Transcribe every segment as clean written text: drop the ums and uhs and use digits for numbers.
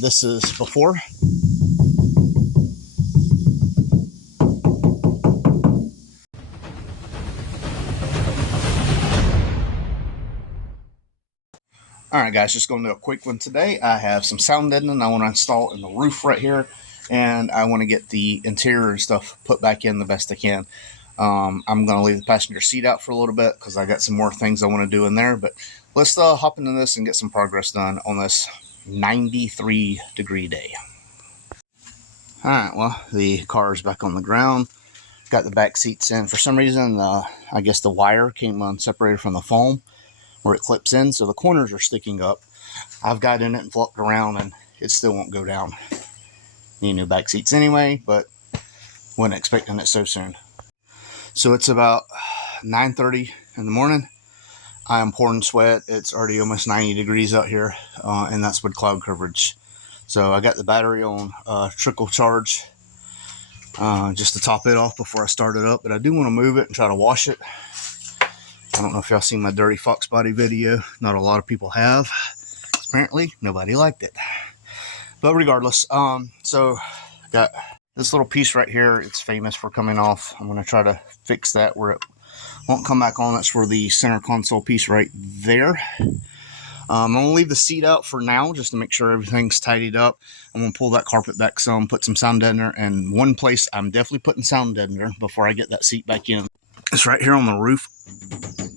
This is before. Alright guys, just going to do a quick one today. I have some sound deadening I want to install in the roof right here, and I want to get the interior and stuff put back in the best I can. I'm going to leave the passenger seat out for a little bit because I got some more things I want to do in there, but let's hop into this and get some progress done on this 93-degree day. Alright, well, the car is back on the ground. Got the back seats in. For some reason, I guess the wire came unseparated from the foam where it clips in, so the corners are sticking up. I've got in it and flopped around and it still won't go down. Need new back seats anyway, but wasn't expecting it so soon. So it's about 9:30 in the morning. I am pouring sweat. It's already almost 90 degrees out here, and that's with cloud coverage. So I got the battery on trickle charge just to top it off before I start it up, but I do want to move it and try to wash it. I don't know if y'all seen my dirty Foxbody video. Not a lot of people have. Apparently, nobody liked it. But regardless, so I got this little piece right here. It's famous for coming off. I'm going to try to fix that where it won't come back on. That's for the center console piece right there. I'm going to leave the seat out for now just to make sure everything's tidied up. I'm going to pull that carpet back some, put some sound deadener, and one place I'm definitely putting sound deadener before I get that seat back in. It's right here on the roof.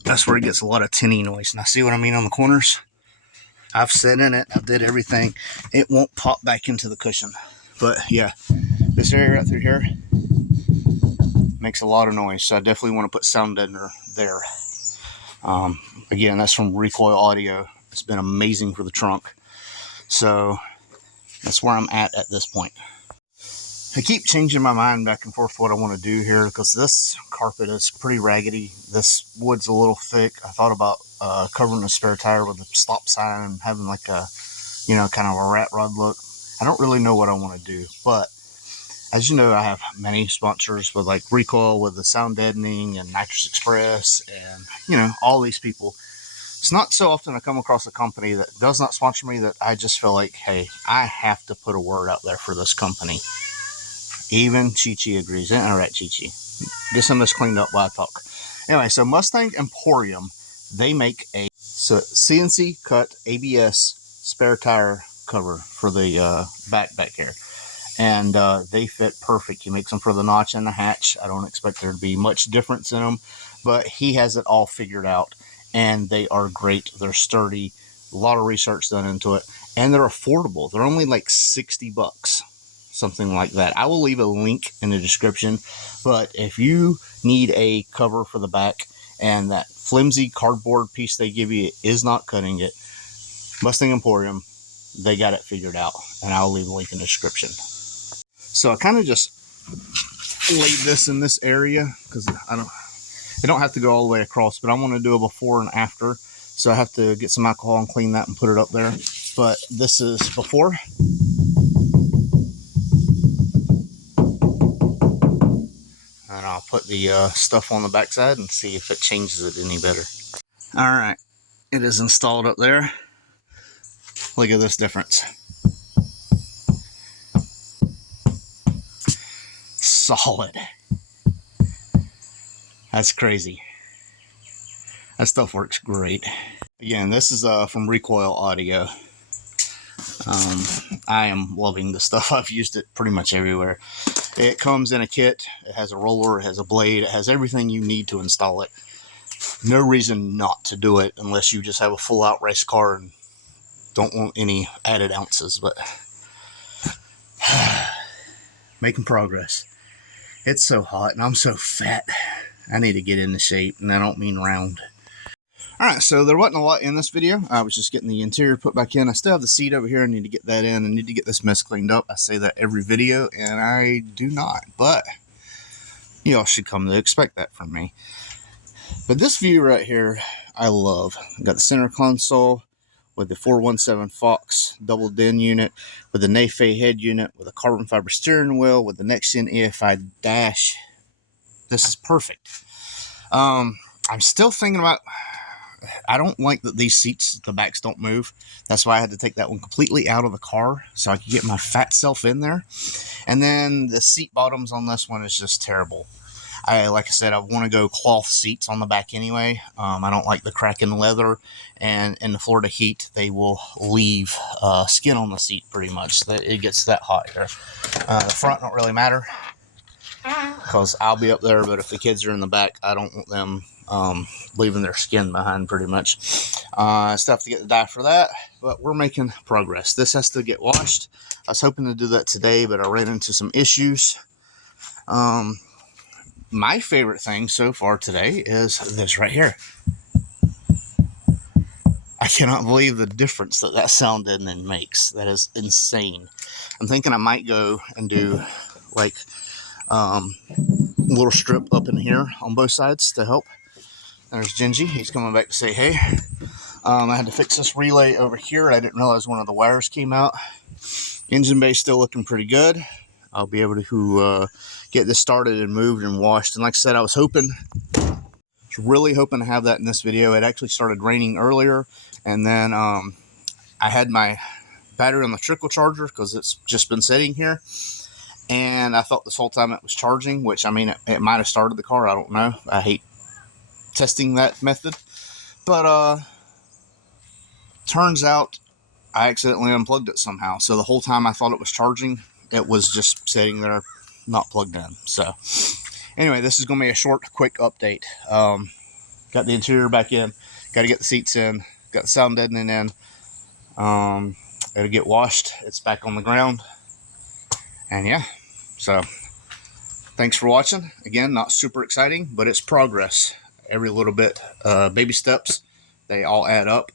That's where it gets a lot of tinny noise. Now see what I mean on the corners? I've set in it. I did everything. It won't pop back into the cushion. But yeah, this area right through here makes a lot of noise. So I definitely want to put sound deadener there. Again, that's from Recoil Audio. It's been amazing for the trunk. So that's where I'm at this point. I keep changing my mind back and forth what I want to do here because this carpet is pretty raggedy. This wood's a little thick. I thought about covering a spare tire with a stop sign and having like a, you know, kind of a rat rod look. I don't really know what I want to do, but as you know, I have many sponsors with like Recoil with the sound deadening and Nitrous Express and, you know, all these people. It's not so often I come across a company that does not sponsor me that I just feel like, hey, I have to put a word out there for this company. Even Chi-Chi agrees. All right, Chi-Chi. Guess I'm just cleaned up while I talk. Anyway, so Mustang Emporium, they make a CNC cut ABS spare tire cover for the back here. And they fit perfect. He makes them for the notch and the hatch. I don't expect there to be much difference in them, but he has it all figured out. And they are great. They're sturdy. A lot of research done into it. And they're affordable. They're only like $60. Something like that. I will leave a link in the description, but if you need a cover for the back and that flimsy cardboard piece they give you is not cutting it, Mustang Emporium, they got it figured out, and I'll leave a link in the description. So I kind of just laid this in this area because it don't have to go all the way across, but I want to do a before and after, so I have to get some alcohol and clean that and put it up there. But this is before. And I'll put the stuff on the backside and see if it changes it any better. Alright, it is installed up there. Look at this difference. Solid. That's crazy. That stuff works great. Again, this is from Recoil Audio. I am loving the stuff. I've used it pretty much everywhere. It comes in a kit. It has a roller, it has a blade, it has everything you need to install it. No reason not to do it unless you just have a full out race car and don't want any added ounces, but making progress. It's so hot and I'm so fat. I need to get into shape, and I don't mean round. Alright, so there wasn't a lot in this video. I was just getting the interior put back in. I still have the seat over here. I need to get that in. I need to get this mess cleaned up. I say that every video, and I do not. But y'all should come to expect that from me. But this view right here, I love. I've got the center console with the 417 Fox double DIN unit, with the NexgenEfi head unit, with a carbon fiber steering wheel, with the NexgenEfi dash. This is perfect. I'm still thinking about I don't like that these seats, the backs don't move. That's why I had to take that one completely out of the car so I could get my fat self in there. And then the seat bottoms on this one is just terrible. Like I said, I want to go cloth seats on the back anyway. I don't like the crack in the leather, and in the Florida heat, they will leave skin on the seat pretty much. It gets that hot here. The front don't really matter because I'll be up there, but if the kids are in the back, I don't want them leaving their skin behind pretty much. Stuff to get the dye for that, but we're making progress. This has to get washed. I was hoping to do that today, but I ran into some issues. My favorite thing so far today is this right here. I cannot believe the difference that sound deadening makes. That is insane. I'm thinking I might go and do like a little strip up in here on both sides to help. There's Gingy. He's coming back to say hey. I had to fix this relay over here. I didn't realize one of the wires came out. Engine bay still looking pretty good. I'll be able to get this started and moved and washed. And like I said, I was really hoping to have that in this video. It actually started raining earlier, and then I had my battery on the trickle charger because it's just been sitting here, and I thought this whole time it was charging, which, I mean, it might have started the car. I don't know. I hate testing that method, but turns out I accidentally unplugged it somehow. So the whole time I thought it was charging, it was just sitting there not plugged in. So anyway, this is going to be a short, quick update. Got the interior back in, got to get the seats in, got the sound deadening in. It'll get washed. It's back on the ground. And yeah, so thanks for watching. Again, not super exciting, but it's progress. Every little bit, baby steps, they all add up.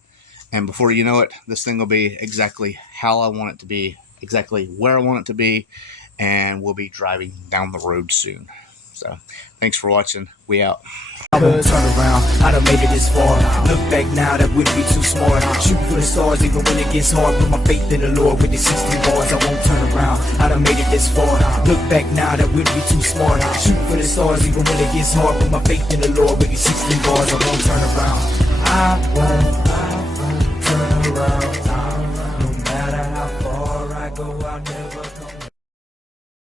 And before you know it, this thing will be exactly how I want it to be, exactly where I want it to be, and we'll be driving down the road soon. So thanks for watching. We out. Turn around, I done made it this far. Look back now, that wouldn't be too smart. Shoot for the stars even when it gets hard. Put my faith in the Lord with the 16 bars, I won't turn around. I done made it this far. Look back now, that wouldn't be too smart. Shoot for the stars even when it gets hard. Put my faith in the Lord with the 16 bars, I won't turn around. I won't turn around. No matter how far I go, I'll never come back.